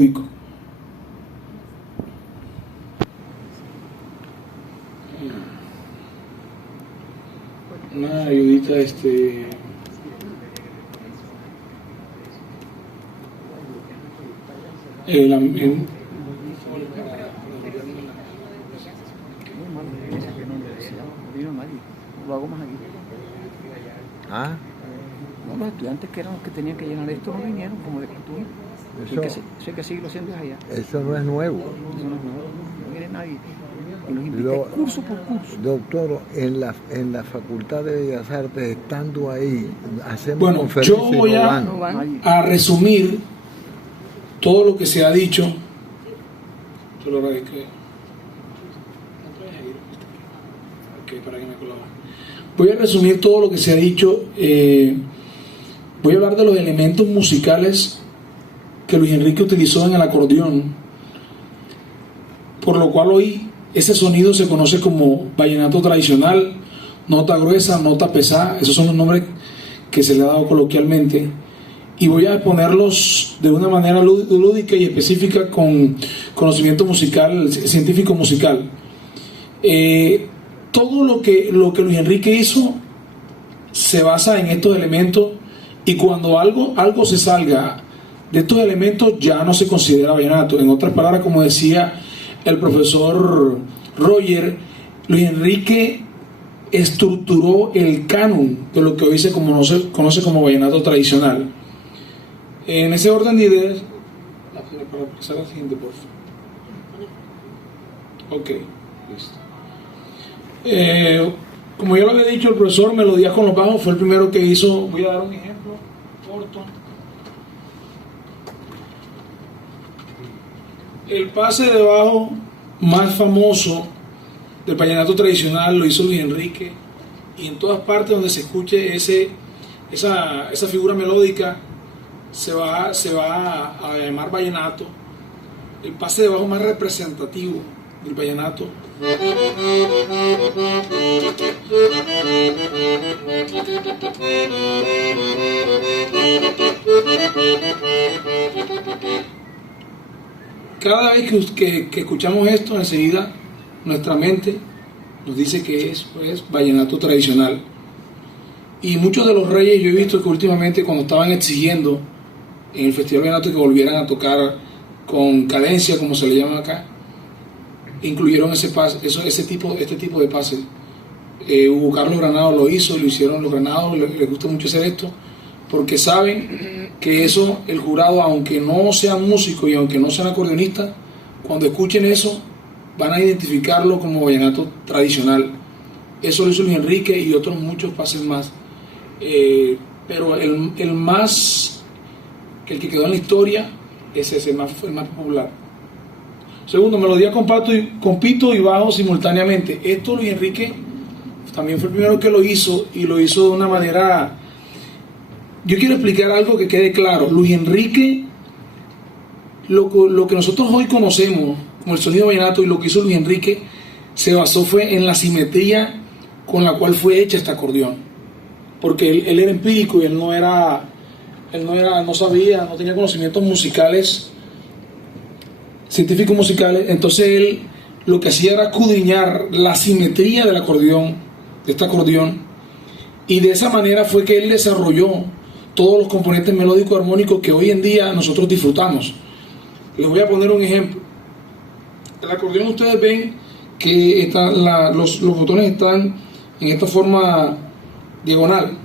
Una ayudita, Lo hago más aquí. No, los estudiantes que eran los que tenían que llenar esto no vinieron como de costumbre. Sé que sigue lo haciendo allá. Eso no es nuevo. Eso no es nuevo. No viene nadie. Y los invité curso por curso. Doctor, en la Facultad de Bellas Artes, estando ahí, hacemos conferencias. Yo voy a resumir todo lo que se ha dicho. Voy a resumir todo lo que se ha dicho. Voy a hablar de los elementos musicales que Luis Enrique utilizó en el acordeón, por lo cual hoy ese sonido se conoce como vallenato tradicional, nota gruesa, nota pesada. Esos son los nombres que se le ha dado coloquialmente, y voy a exponerlos de una manera lúdica y específica con conocimiento musical, científico musical. Todo lo que Luis Enrique hizo se basa en estos elementos, y cuando algo se salga de estos elementos ya no se considera vallenato. En otras palabras, como decía el profesor Roger, Luis Enrique estructuró el canon de lo que hoy se conoce como vallenato tradicional. En ese orden de ideas, para pasar al siguiente, por favor. Ok, listo. Como ya lo había dicho el profesor, Melodías con los Bajos fue el primero que hizo. Voy a dar un ejemplo corto. El pase de bajo más famoso del vallenato tradicional lo hizo Luis Enrique, y en todas partes donde se escuche esa figura melódica se va a llamar vallenato. El pase de bajo más representativo del vallenato cada vez que escuchamos esto, enseguida nuestra mente nos dice que es vallenato tradicional. Y muchos de los reyes, yo he visto que últimamente, cuando estaban exigiendo en el Festival Vallenato que volvieran a tocar con cadencia, como se le llama acá, incluyeron este tipo de pases. Hugo Carlos Granados lo hizo, lo hicieron los Granados, les gusta mucho hacer esto, porque saben que eso, el jurado, aunque no sean músicos y aunque no sean acordeonistas, cuando escuchen eso van a identificarlo como vallenato tradicional. Eso lo hizo Luis Enrique y otros muchos pases más. Pero el que quedó en la historia es ese, el más popular. Segundo, melodía con pito y bajo simultáneamente. Esto Luis Enrique también fue el primero que lo hizo, y lo hizo de una manera... Yo quiero explicar algo que quede claro. Luis Enrique, lo que nosotros hoy conocemos como el sonido vallenato, y lo que hizo Luis Enrique, se basó fue en la simetría con la cual fue hecha este acordeón, porque él era empírico y él no sabía, no tenía conocimientos musicales, científicos musicales. Entonces él lo que hacía era escudriñar la simetría del acordeón, de este acordeón, y de esa manera fue que él desarrolló todos los componentes melódicos armónicos que hoy en día nosotros disfrutamos. Les voy a poner un ejemplo. El acordeón, ustedes ven que los botones están en esta forma diagonal,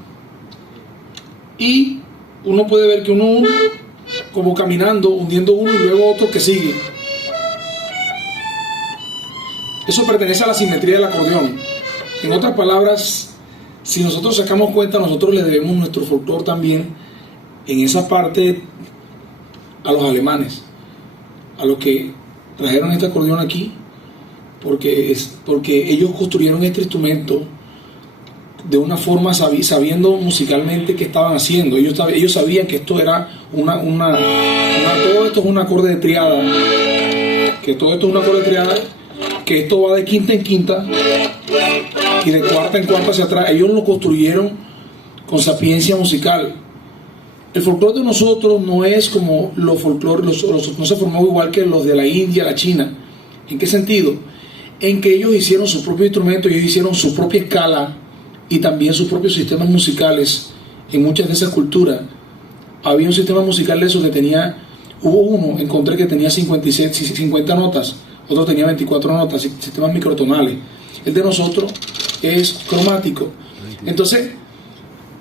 y uno puede ver que uno como caminando, hundiendo uno y luego otro que sigue. Eso pertenece a la simetría del acordeón. En otras palabras, si nosotros sacamos cuenta, nosotros le debemos nuestro folclore también en esa parte a los alemanes, a los que trajeron este acordeón aquí, porque ellos construyeron este instrumento de una forma sabiendo musicalmente qué estaban haciendo. Ellos sabían que esto era todo esto es un acorde de triada, que esto va de quinta en quinta y de cuarta en cuarta hacia atrás. Ellos lo construyeron con sapiencia musical. el folclore de nosotros no es como los folclore, no se formó igual que los de la India, la China. ¿En qué sentido? En que ellos hicieron su propio instrumento, ellos hicieron su propia escala y también sus propios sistemas musicales. En muchas de esas culturas había un sistema musical de esos que hubo uno, encontré que tenía 50 notas, otro tenía 24 notas, sistemas microtonales. El de nosotros es cromático. Entonces,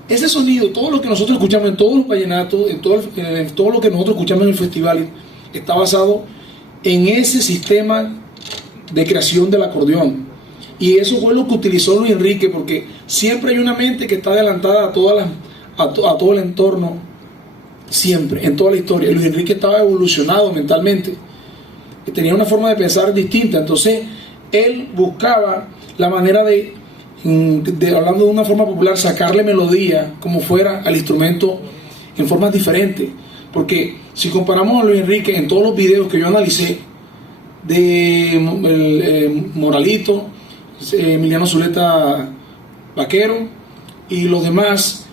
ese sonido, todo lo que nosotros escuchamos en todos los vallenatos, en todo lo que nosotros escuchamos en el festival, está basado en ese sistema de creación del acordeón. Y eso fue lo que utilizó Luis Enrique, porque siempre hay una mente que está adelantada a todo el entorno, siempre, en toda la historia. Luis Enrique estaba evolucionado mentalmente, tenía una forma de pensar distinta. Entonces él buscaba la manera de, hablando de una forma popular, sacarle melodía como fuera al instrumento en formas diferentes. Porque si comparamos a Luis Enrique en todos los videos que yo analicé de Moralito, Emiliano Zuleta Vaquero y los demás,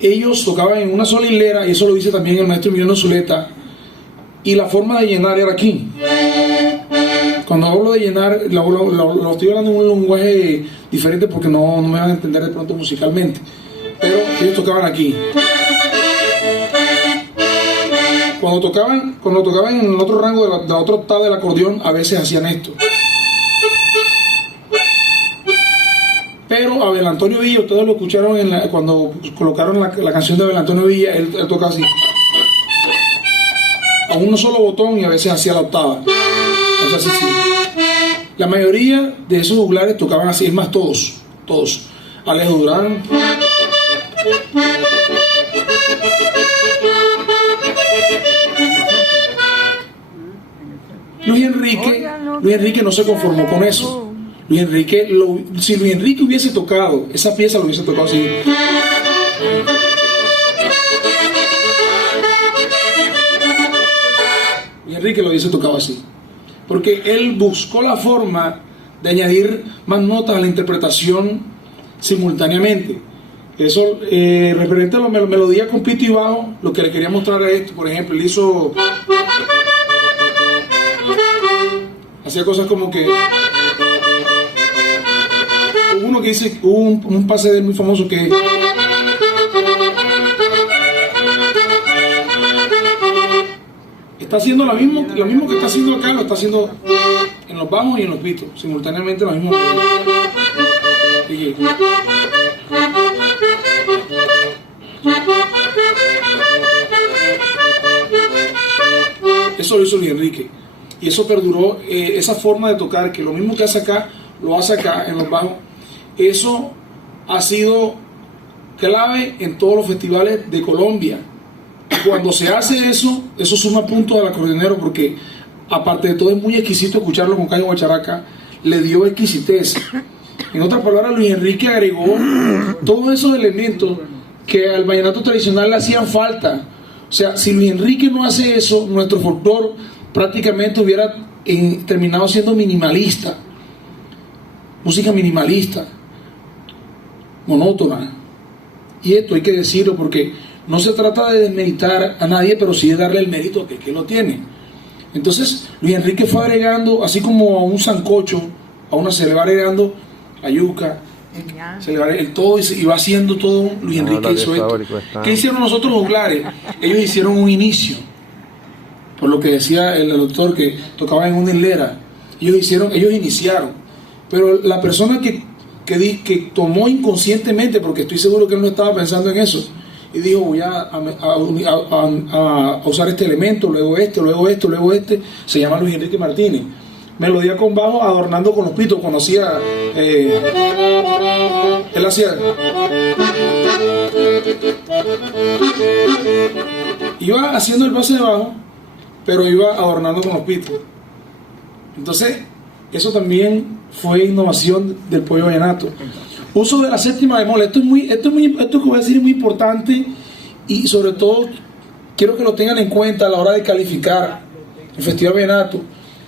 ellos tocaban en una sola hilera, y eso lo dice también el maestro Emiliano Zuleta, y la forma de llenar era aquí. Cuando hablo de llenar, lo estoy hablando en un lenguaje diferente porque no me van a entender de pronto musicalmente, pero ellos tocaban aquí. Cuando tocaban en el otro rango de la otra octava del acordeón, a veces hacían esto. Pero Abel Antonio Villa, ustedes lo escucharon cuando colocaron la canción de Abel Antonio Villa, él toca así, a un solo botón, y a veces hacía la octava. Entonces, sí. La mayoría de esos juglares tocaban así, es más, todos. Alejo Durán, Luis Enrique no se conformó con eso. Luis Enrique, si Luis Enrique hubiese tocado esa pieza, lo hubiese tocado así. Luis Enrique lo hubiese tocado así, porque él buscó la forma de añadir más notas a la interpretación simultáneamente. Eso, referente a la melodía con pito y bajo, lo que le quería mostrar es esto. Por ejemplo, él hacía cosas como que uno que dice, un pase de él muy famoso que está haciendo lo mismo que está haciendo acá, lo está haciendo en los bajos y en los pitos, simultáneamente lo mismo. Eso lo hizo Luis Enrique, y eso perduró, esa forma de tocar, que lo mismo que hace acá, lo hace acá en los bajos. Eso ha sido clave en todos los festivales de Colombia. Cuando se hace eso suma puntos al acordeonero, porque aparte de todo es muy exquisito escucharlo con caña guacharaca, le dio exquisitez. En otras palabras, Luis Enrique agregó todos esos elementos que al vallenato tradicional le hacían falta. O sea, si Luis Enrique no hace eso, nuestro folclore prácticamente hubiera terminado siendo minimalista, música minimalista, monótona. Y esto hay que decirlo, porque no se trata de desmeritar a nadie, pero sí de darle el mérito que lo tiene. Entonces Luis Enrique fue agregando, así como a un sancocho, se le va agregando la yuca, se le va el todo, y va haciendo todo. Luis Enrique hizo esto. ¿Qué hicieron nosotros los juglares? Ellos hicieron un inicio, por lo que decía el doctor, que tocaba en una hilera. Ellos iniciaron, pero la persona que tomó inconscientemente, porque estoy seguro que él no estaba pensando en eso, y dijo, voy a usar este elemento, luego este, se llama Luis Enrique Martínez. Melodía con bajo, adornando con los pitos. Cuando hacía, él hacía, iba haciendo el base de bajo, pero iba adornando con los pitos. Entonces, eso también fue innovación del pollo vallenato. Uso de la séptima bemol. Esto que voy a decir es muy importante, y sobre todo quiero que lo tengan en cuenta a la hora de calificar el Festival Vallenato.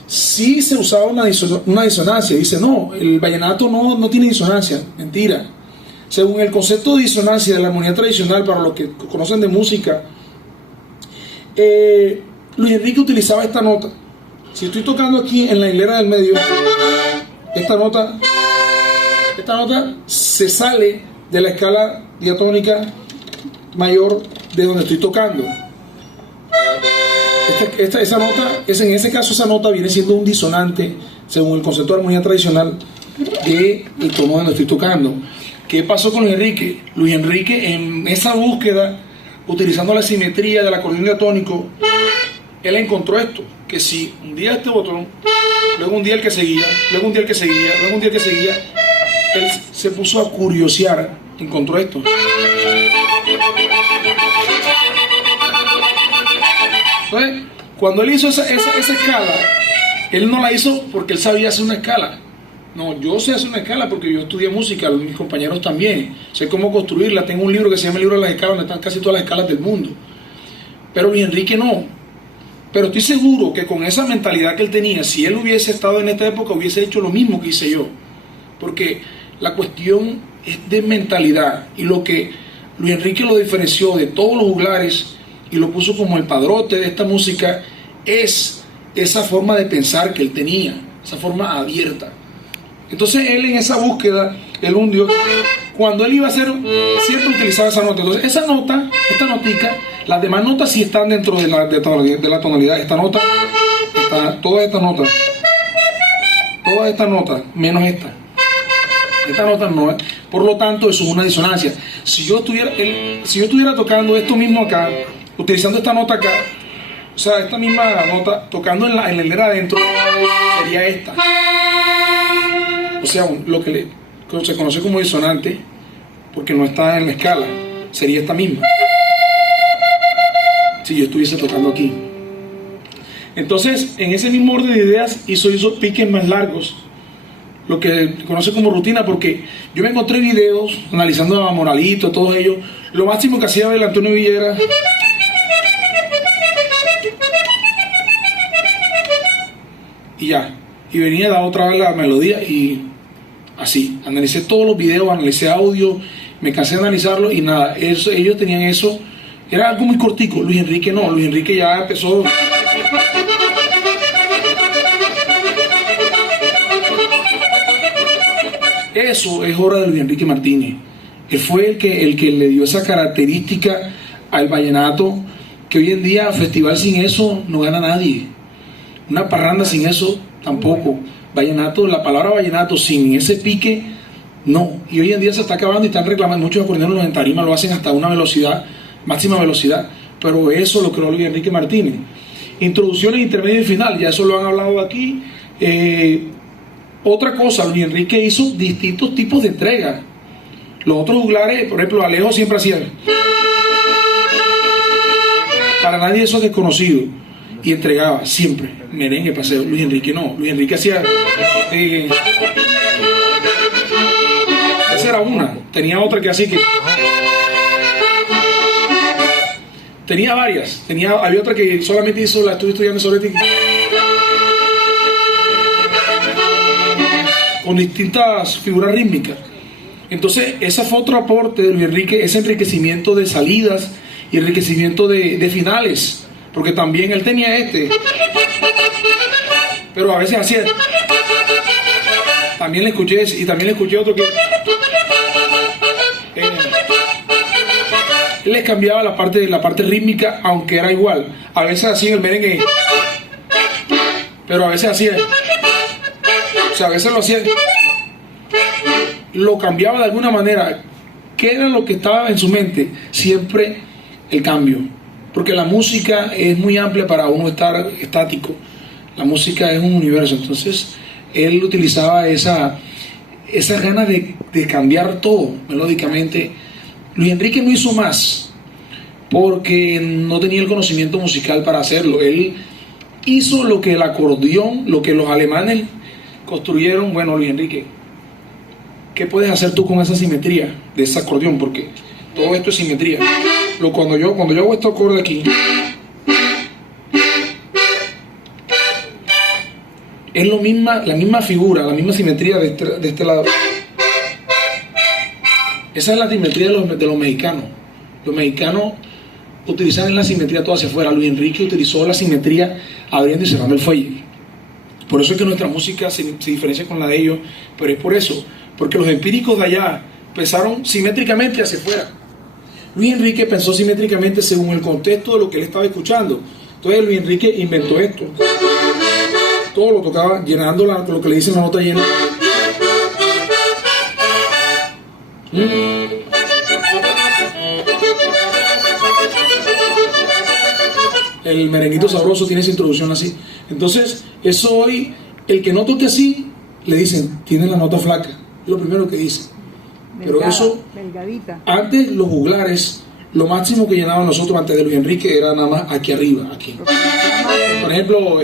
Sí se usaba una disonancia. Dice, no, el vallenato no tiene disonancia. Mentira. Según el concepto de disonancia de la armonía tradicional, para los que conocen de música, Luis Enrique utilizaba esta nota. Si estoy tocando aquí en la hilera del medio, esta nota se sale de la escala diatónica mayor de donde estoy tocando. En ese caso esa nota viene siendo un disonante según el concepto de armonía tradicional del tono donde estoy tocando. ¿Qué pasó con Luis Enrique? Luis Enrique, en esa búsqueda, utilizando la simetría del acordeón diatónico, él encontró esto, que si un día este botón, luego un día el que seguía, luego un día el que seguía, luego un día el que seguía, él se puso a curiosear, encontró esto. Entonces, cuando él hizo esa escala, él no la hizo porque él sabía hacer una escala. No, yo sé hacer una escala porque yo estudié música, mis compañeros también. Sé cómo construirla. Tengo un libro que se llama El libro de las escalas, donde están casi todas las escalas del mundo. Pero Luis Enrique no. Pero estoy seguro que con esa mentalidad que él tenía, si él hubiese estado en esta época, hubiese hecho lo mismo que hice yo. Porque la cuestión es de mentalidad. Y lo que Luis Enrique lo diferenció de todos los juglares y lo puso como el padrote de esta música es esa forma de pensar que él tenía, esa forma abierta. Entonces él en esa búsqueda, él hundió, cuando él iba a hacer, siempre utilizaba esa nota. Entonces esa nota, esta notica, las demás notas sí están dentro de la tonalidad. Esta nota, todas estas notas, menos esta. Esta nota no es. Por lo tanto, eso es una disonancia. Si yo estuviera tocando esto mismo acá, utilizando esta nota acá, o sea, esta misma nota, tocando en la hilera adentro, sería esta. O sea, lo que se conoce como disonante, porque no está en la escala, sería esta misma. Si yo estuviese tocando aquí. Entonces, en ese mismo orden de ideas, hizo piques más largos, lo que se conoce como rutina, porque yo me encontré videos analizando a Moralito, todos ellos. Lo máximo que hacía el Antonio Villera y ya, y venía a dar otra vez la melodía y así, analicé todos los videos, analicé audio, me cansé de analizarlo y nada, ellos tenían eso, era algo muy cortico. Luis Enrique no, Luis Enrique ya empezó. Eso es obra de Luis Enrique Martínez. Él fue el que le dio esa característica al vallenato, que hoy en día festival sin eso no gana nadie. Una parranda sin eso tampoco. Vallenato, la palabra vallenato sin ese pique, no. Y hoy en día se está acabando y están reclamando. Muchos acordeoneros en tarima lo hacen hasta una velocidad, máxima velocidad. Pero eso lo creó Luis Enrique Martínez. Introducciones, intermedio y final, ya eso lo han hablado aquí. Otra cosa, Luis Enrique hizo distintos tipos de entregas. Los otros juglares, por ejemplo, Alejo siempre hacía. Para nadie eso es desconocido. Y entregaba siempre merengue, paseo. Luis Enrique no. Luis Enrique hacía. Esa era una. Tenía otra que así que. Tenía varias. Había otra que solamente hizo, la estuve estudiando sobre ti, con distintas figuras rítmicas. Entonces, ese fue otro aporte de Luis Enrique, ese enriquecimiento de salidas y enriquecimiento de finales, porque también él tenía pero a veces hacía. También le escuché ese, y también le escuché otro que él les cambiaba la parte rítmica, aunque era igual. A veces hacía el merengue, pero a veces hacía. O sea, a veces lo cambiaba de alguna manera. ¿Qué era lo que estaba en su mente? Siempre el cambio. Porque la música es muy amplia para uno estar estático. La música es un universo. Entonces, él utilizaba esas ganas de cambiar todo melódicamente. Luis Enrique no hizo más porque no tenía el conocimiento musical para hacerlo. Él hizo lo que el acordeón, lo que los alemanes construyeron. Bueno, Luis Enrique, ¿qué puedes hacer tú con esa simetría de ese acordeón? Porque todo esto es simetría. Cuando yo hago este acorde aquí, es la misma figura, la misma simetría de este lado. Esa es la simetría de los mexicanos. Los mexicanos utilizan la simetría toda hacia afuera. Luis Enrique utilizó la simetría abriendo y cerrando el fuelle. Por eso es que nuestra música se diferencia con la de ellos, pero es por eso, porque los empíricos de allá pensaron simétricamente hacia afuera. Luis Enrique pensó simétricamente según el contexto de lo que él estaba escuchando. Entonces Luis Enrique inventó esto. Todo lo tocaba llenando lo que le dicen la nota llena. El merenguito sabroso tiene esa introducción así. Entonces, eso hoy, el que no toque así, le dicen, tiene la nota flaca. Es lo primero que dice. Pero eso, antes los juglares, lo máximo que llenaban nosotros antes de Luis Enrique era nada más aquí arriba, aquí. Por ejemplo,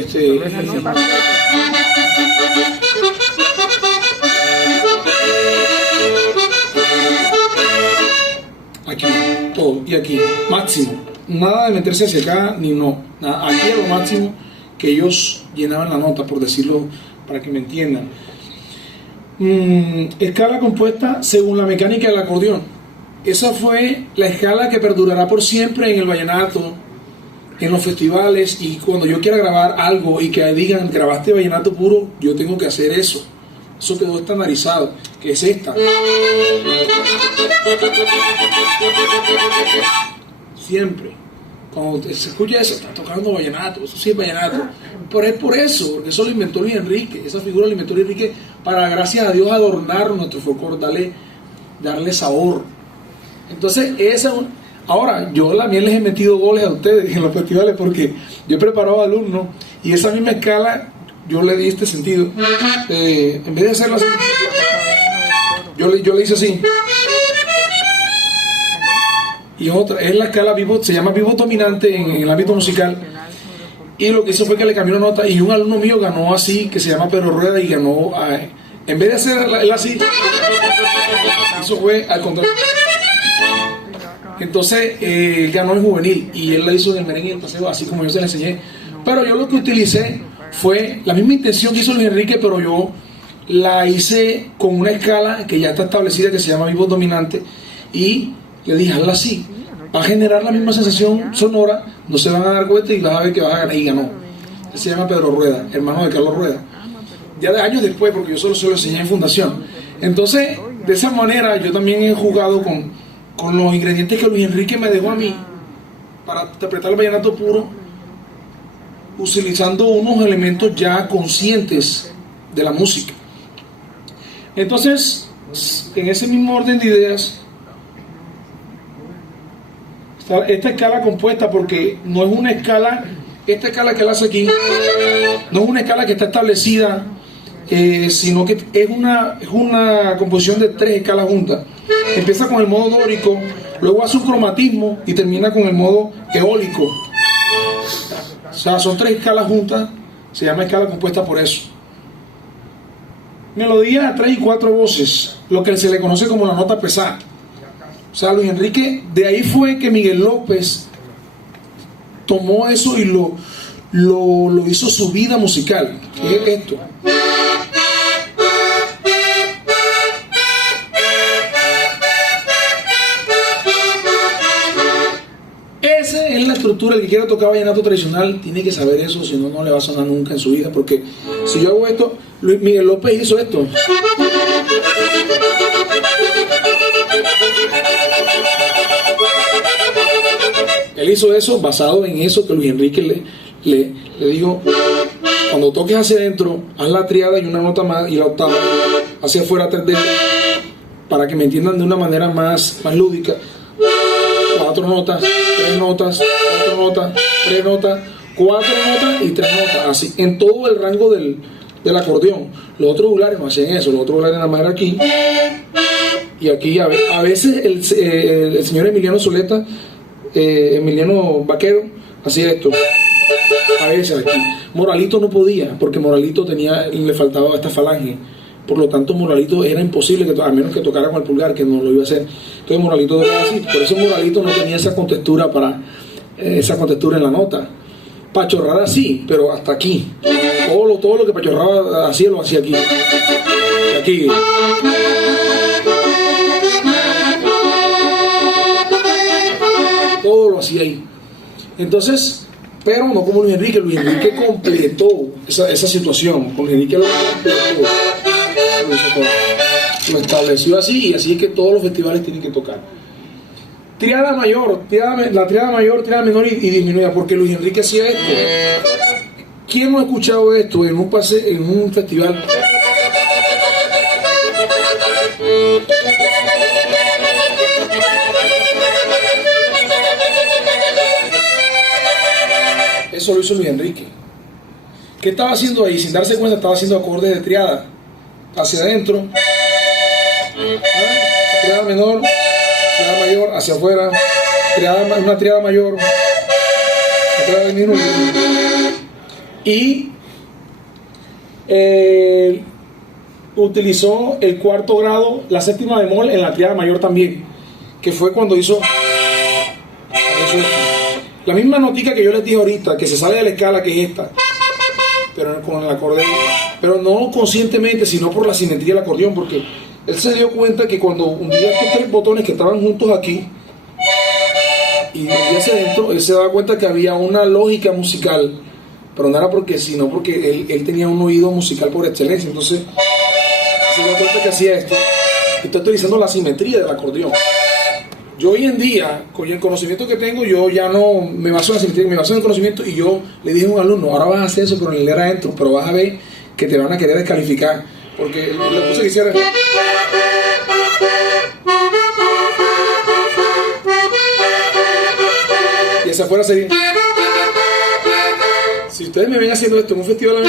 aquí, todo, y aquí, máximo. Nada de meterse hacia acá, ni no. Nada. Aquí es lo máximo que ellos llenaban la nota, por decirlo, para que me entiendan. Escala compuesta según la mecánica del acordeón. Esa fue la escala que perdurará por siempre en el vallenato, en los festivales, y cuando yo quiera grabar algo y que digan, grabaste vallenato puro, yo tengo que hacer eso. Eso quedó estandarizado, que es esta. Siempre. Cuando se escucha eso, está tocando vallenato, eso sí es vallenato. Pero es por eso, porque eso lo inventó Luis Enrique. Esa figura lo inventó Luis Enrique para, gracias a Dios, adornar nuestro folclore, darle sabor. Entonces, ahora, yo también les he metido goles a ustedes en los festivales porque yo he preparado alumnos y esa misma escala yo le di este sentido. En vez de hacerlo así, yo le hice así. Y otra, es la escala vivo, se llama vivo dominante en el ámbito musical. Y lo que hizo fue que le cambió la nota y un alumno mío ganó así, que se llama Pedro Rueda, y ganó, en vez de hacer él así, eso fue al contrario. Entonces él ganó el juvenil y él la hizo en el merengue y el paseo, así como yo se la enseñé. Pero yo lo que utilicé fue la misma intención que hizo Luis Enrique, pero yo la hice con una escala que ya está establecida, que se llama vivo dominante, y le dije, hazla así, va a generar la misma sensación sonora, no se van a dar cuenta y vas a ver que vas a ganar, y ganó. Él se llama Pedro Rueda, hermano de Carlos Rueda, ya de años después, porque yo solo se lo enseñé en fundación. Entonces, de esa manera yo también he jugado con los ingredientes que Luis Enrique me dejó a mí para interpretar el vallenato puro, utilizando unos elementos ya conscientes de la música. Entonces, en ese mismo orden de ideas, esta escala compuesta, porque no es una escala, esta escala que él hace aquí, no es una escala que está establecida, sino que es una composición de 3 escalas juntas. Empieza con el modo dórico, luego hace un cromatismo y termina con el modo eólico. O sea, son 3 escalas juntas, se llama escala compuesta por eso. Melodía a 3 y 4 voces, lo que se le conoce como la nota pesada. O sea, Luis Enrique, de ahí fue que Miguel López tomó eso y lo hizo su vida musical. ¿Qué es esto? Esa es la estructura. El que quiera tocar vallenato tradicional tiene que saber eso, si no, no le va a sonar nunca en su vida. Porque si yo hago esto, Miguel López hizo esto. Él hizo eso basado en eso que Luis Enrique le dijo: cuando toques hacia adentro, haz la triada y una nota más, y la octava hacia afuera 3 dedos, para que me entiendan de una manera más lúdica. 4 notas, 3 notas, 4 notas, 3 notas, 4 notas y 3 notas, así, en todo el rango del acordeón. Los otros juglares no hacían eso, los otros juglares nada más era aquí y aquí. A veces el señor Emiliano Zuleta, Emiliano Vaquero, hacía esto. A veces aquí. Moralito no podía, porque Moralito le faltaba esta falange. Por lo tanto, Moralito era imposible, a menos que tocara con el pulgar, que no lo iba a hacer. Entonces Moralito era así. Por eso Moralito no tenía esa contextura en la nota. Pachorrar así, pero hasta aquí. Todo lo que pachorraba así, lo hacía aquí. Aquí. hacía ahí. Entonces, pero no como Luis Enrique completó esa situación. Con Luis Enrique lo hizo todo. Lo estableció así, y así es que todos los festivales tienen que tocar. Triada mayor, la triada mayor, triada menor y disminuida, porque Luis Enrique hacía esto. ¿Quién no ha escuchado esto en un festival? Eso lo hizo Luis Enrique. ¿Qué estaba haciendo ahí? Sin darse cuenta, estaba haciendo acordes de triada. Hacia adentro, triada menor, triada mayor, hacia afuera, una triada mayor, una triada disminuida. Y utilizó el cuarto grado, la séptima bemol en la triada mayor también, que fue cuando hizo la misma notica que yo les dije ahorita, que se sale de la escala, que es esta, pero con el acordeón, pero no conscientemente, sino por la simetría del acordeón, porque él se dio cuenta que cuando un día estos tres botones que estaban juntos aquí y un día hacia adentro, él se daba cuenta que había una lógica musical, pero no era porque, sino porque él tenía un oído musical por excelencia. Entonces se dio cuenta que hacía esto, que está utilizando la simetría del acordeón. Yo hoy en día, con el conocimiento que tengo, yo ya no me baso en la simetría, me baso en el conocimiento, y yo le dije a un alumno, ahora vas a hacer eso, pero en el era adentro, pero vas a ver que te van a querer descalificar, porque le puse que hiciera y esa fuera sería. Si ustedes me ven haciendo esto en un festival, me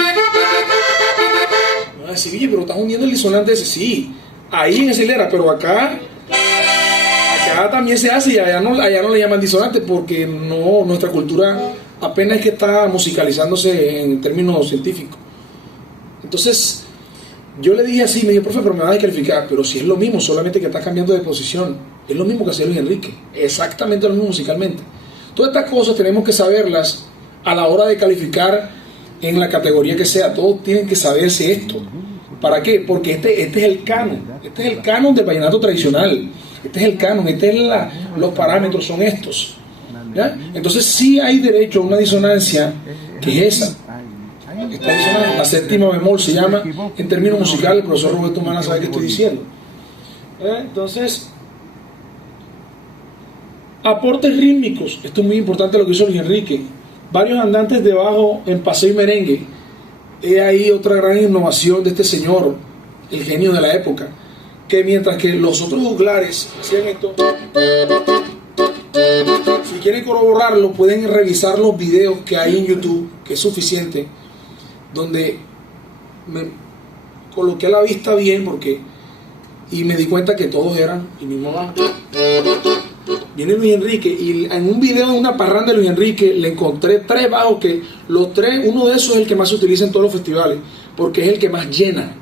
van a decir, oye, pero estás hundiendo el disonante ese. Sí, ahí en ese hilera, pero acá también se hace, y allá no le llaman disonante, porque no, nuestra cultura apenas es que está musicalizándose en términos científicos. Entonces yo le dije así, me dijo, profe, pero me vas a descalificar. Pero si es lo mismo, solamente que estás cambiando de posición. Es lo mismo que hacía Luis Enrique, exactamente lo mismo musicalmente. Todas estas cosas tenemos que saberlas a la hora de calificar en la categoría que sea. Todos tienen que saberse esto. ¿Para qué? Porque este es el canon. Este es el canon del vallenato tradicional. Este es el canon, los parámetros son estos. ¿Ya? Entonces sí hay derecho a una disonancia, que es esa. Esta disonancia, la séptima bemol se llama, en términos musicales, el profesor Roberto Mana sabe qué estoy diciendo. Entonces, aportes rítmicos. Esto es muy importante lo que hizo Luis Enrique. Varios andantes de bajo en paseo y merengue. He ahí otra gran innovación de este señor, el genio de la época, que mientras que los otros juglares hacían esto, si quieren corroborarlo, pueden revisar los videos que hay en YouTube, que es suficiente, donde me coloqué a la vista bien, y me di cuenta que todos eran el mismo bajo. Viene Luis Enrique, y en un video de una parranda de Luis Enrique le encontré tres bajos, que los tres, uno de esos es el que más se utiliza en todos los festivales, porque es el que más llena.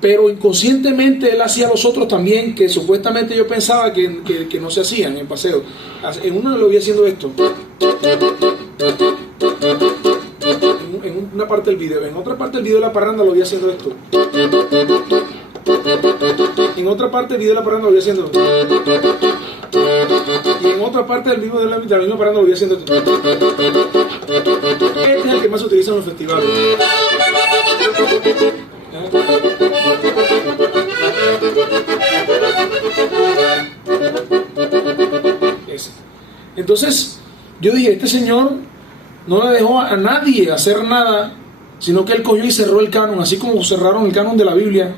Pero inconscientemente él hacía los otros también, que supuestamente yo pensaba que no se hacían en paseo. En uno lo vi haciendo esto, en una parte del video. En otra parte del video de la parranda lo vi haciendo esto. En otra parte del video de la parranda lo vi haciendo esto. Y en otra parte del video de la misma parranda lo vi haciendo esto. Este es el que más se utiliza en los festivales. Entonces yo dije, este señor no le dejó a nadie hacer nada, sino que él cogió y cerró el canon, así como cerraron el canon de la Biblia.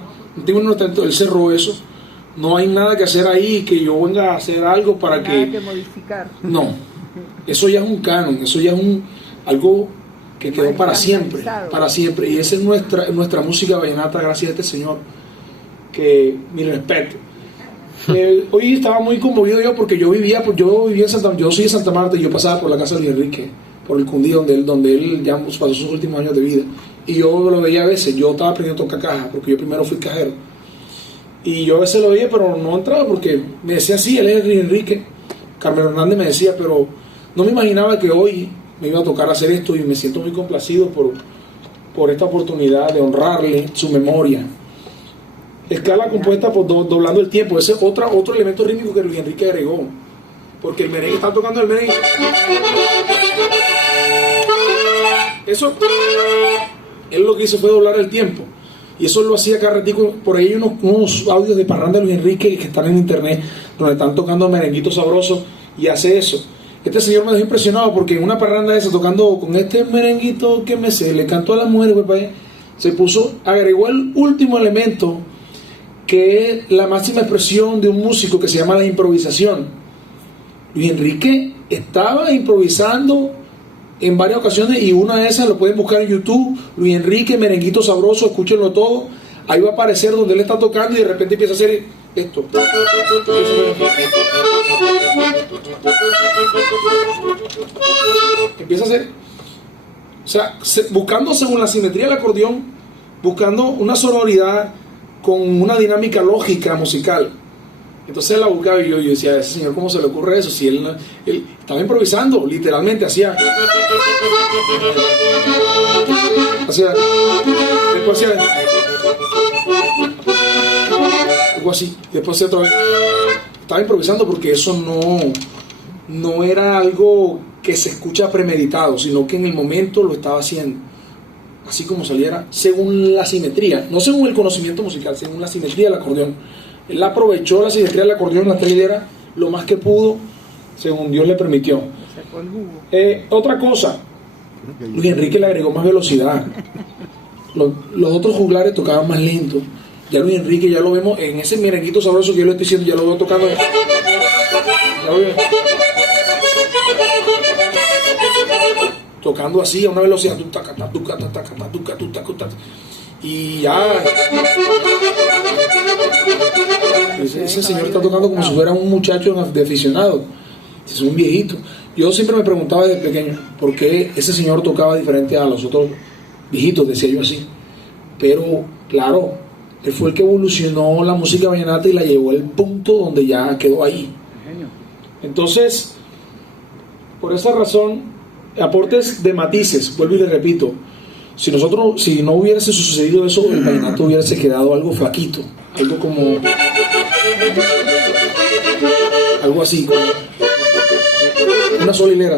Él cerró eso. No hay nada que hacer ahí, que yo venga a hacer algo para nada que modificar. No, eso ya es un canon, eso ya es algo que quedó para siempre, y esa es nuestra música vallenata, gracias a este señor, que mi respeto. Hoy estaba muy conmovido yo, porque yo vivía en yo soy de Santa Marta, y yo pasaba por la casa de Luis Enrique, por el Cundí, donde él ya pasó sus últimos años de vida, y yo lo veía a veces. Yo estaba aprendiendo a tocar caja, porque yo primero fui cajero, y yo a veces lo veía, pero no entraba, porque me decía, sí, él es Luis Enrique. Carmen Hernández me decía, pero no me imaginaba que hoy me iba a tocar hacer esto, y me siento muy complacido por esta oportunidad de honrarle su memoria. Escala compuesta por doblando el tiempo. Ese es otro elemento rítmico que Luis Enrique agregó. porque el merengue estaba tocando el merengue. Eso, él lo que hizo fue doblar el tiempo. Y eso lo hacía cada ratico. Por ahí hay unos audios de parranda de Luis Enrique que están en internet, donde están tocando merenguitos sabrosos, y hace eso. Este señor me dejó impresionado porque en una parranda esa, tocando con este merenguito que me sé, le cantó a la mujer, se puso, agregó el último elemento, que es la máxima expresión de un músico, que se llama la improvisación. Luis Enrique estaba improvisando en varias ocasiones, y una de esas lo pueden buscar en YouTube, Luis Enrique, merenguito sabroso, escúchenlo todo. Ahí va a aparecer donde él está tocando, y de repente empieza a hacer esto. Empieza a hacer, o sea, buscando según la simetría del acordeón, buscando una sonoridad con una dinámica lógica musical. Entonces la buscaba, y yo decía, ese señor, ¿cómo se le ocurre eso? Si él estaba improvisando, literalmente hacía, después hacía algo así, después hacía otra vez. Estaba improvisando, porque eso no era algo que se escucha premeditado, sino que en el momento lo estaba haciendo, así como saliera, según la simetría, no según el conocimiento musical, según la simetría del acordeón. Él aprovechó la simetría del acordeón, la trailera, lo más que pudo, según Dios le permitió. Otra cosa, Luis Enrique le agregó más velocidad. Los otros juglares tocaban más lento. Ya Luis Enrique, ya lo vemos en ese merenguito sabroso que yo le estoy diciendo, ya lo veo tocando. Tocando así a una velocidad, y ya ese señor está tocando como si fuera un muchacho de aficionado, es un viejito. Yo siempre me preguntaba desde pequeño por qué ese señor tocaba diferente a los otros viejitos, decía yo así. Pero claro, él fue el que evolucionó la música vallenata y la llevó al punto donde ya quedó ahí. Entonces, por esa razón, aportes de matices, vuelvo y le repito, si no hubiese sucedido eso, el vallenato hubiese quedado algo flaquito, algo como, algo así, como una sola hilera,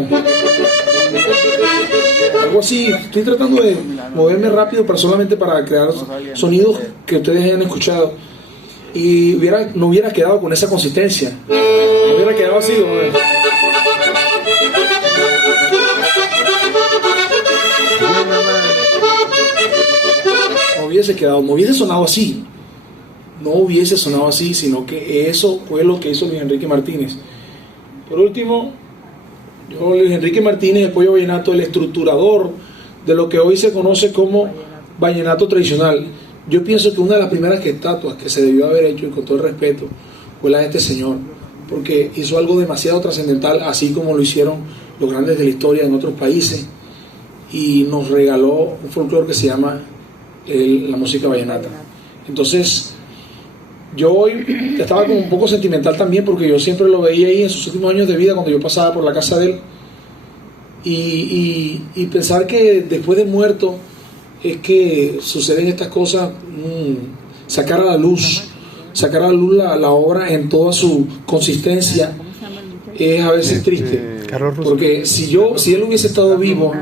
algo así. Estoy tratando de moverme rápido, pero solamente para crear sonidos que ustedes hayan escuchado, y no hubiera quedado con esa consistencia, hubiera quedado así, no hubiese sonado así, sino que eso fue lo que hizo Luis Enrique Martínez. Por último, Luis Enrique Martínez, el Pollo Vallenato, el estructurador de lo que hoy se conoce como vallenato tradicional. Yo pienso que una de las primeras estatuas que se debió haber hecho, y con todo el respeto, fue la de este señor, porque hizo algo demasiado trascendental, así como lo hicieron los grandes de la historia en otros países, y nos regaló un folclore que se llama la música vallenata. Entonces, yo hoy estaba como un poco sentimental también, porque yo siempre lo veía ahí en sus últimos años de vida, cuando yo pasaba por la casa de él, y pensar que después de muerto es que suceden estas cosas. Sacar a la luz la obra en toda su consistencia es a veces triste, porque si él hubiese estado vivo,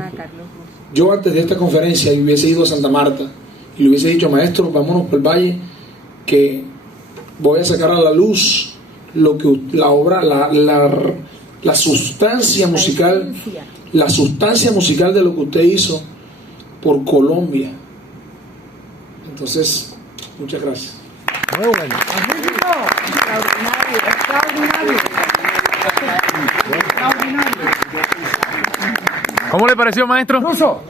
yo antes de esta conferencia hubiese ido a Santa Marta y le hubiese dicho, maestro, vámonos por el valle, que voy a sacar a la luz lo que la obra, la sustancia musical de lo que usted hizo por Colombia. Entonces, muchas gracias. Muy bueno. ¿Cómo le pareció, maestro? Ruso,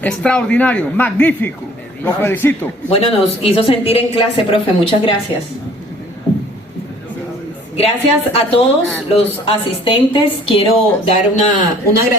extraordinario, magnífico. Lo felicito. Bueno, nos hizo sentir en clase, profe. Muchas gracias. Gracias a todos los asistentes. Quiero dar un agradecimiento